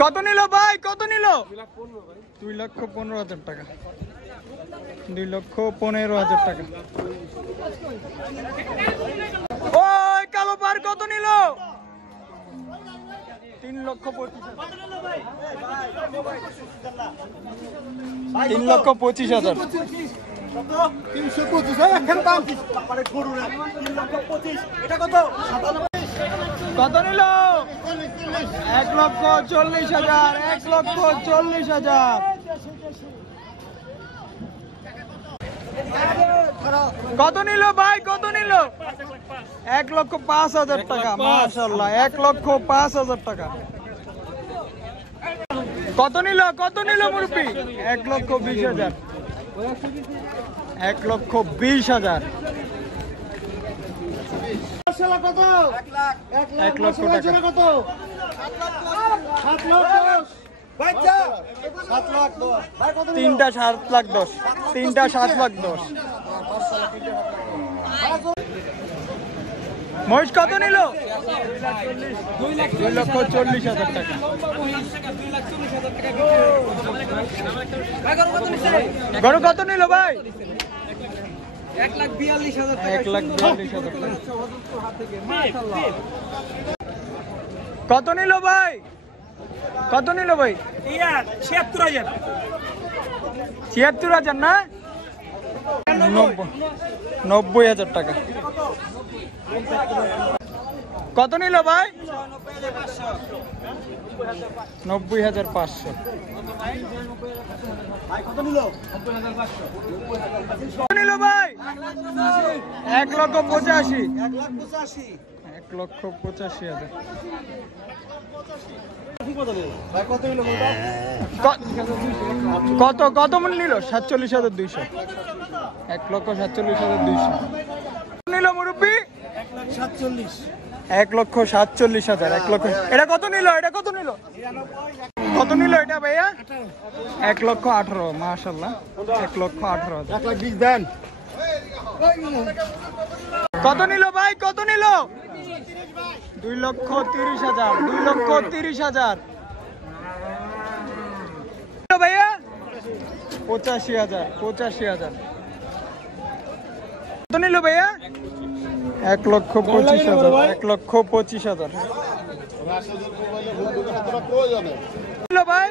কত নিল ভাই, কত নিল? 2,15,000 টাকা। 2,15,000 টাকা। ওই কালো পার কত নিল? 3,25,000। 3,25,000। কত নিল? 1,40,000। 1,40,000। কত নিল ভাই, কত নিল? 1,05,000 টাকা। মাশাআল্লাহ, 1,05,000 টাকা। কত নিল, কত নিল মুরব্বি? 1,20,000। 1,20,000। 1 লক্ষ টাকা। তিনটা 7,10,000। 3টা 7,10,000। মহিষ কত নিল? 2,40,000 টাকা। গরু কত নিল ভাই? 1,42,000 টাকা। কত নিল ভাই, কত নিল ভাই? 76,000। 76,000 না? 90,000 টাকা। কত নিল ভাই? 90,500। কত নিল ভাই? 1,85,000। 1,85,000। কত কত মূল্য নিল? 47,200। 1,47,200 নিল মুরব্বি। 1,47,000। 1 লক্ষ। এটা কত নিল? এটা কত নিল? কত নিল এটা ভাইয়া? 1,18,000। মাশাআল্লাহ, 1,18,000। 1,20,000 দেন। কত নিল ভাই, কত নিল? 2,30,000। 2,30,000 ভাইয়া। 85,000। 85,000। কত নিল ভাইয়া? 1,25,000। 1,25,000 নিল ভাই।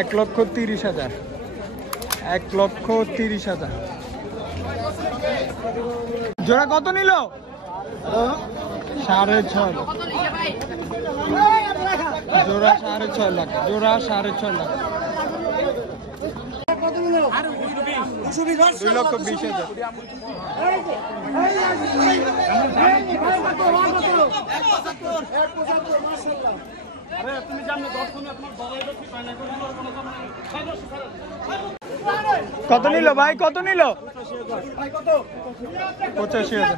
1,30,000। 1,30,000 জোড়া কত নিল? 6.5 লাখ। জোড়া 6.5 লাখ। জোড়া 6.5 লাখ। 2,20,000। কত নিল ভাই, কত নিল? 85,000।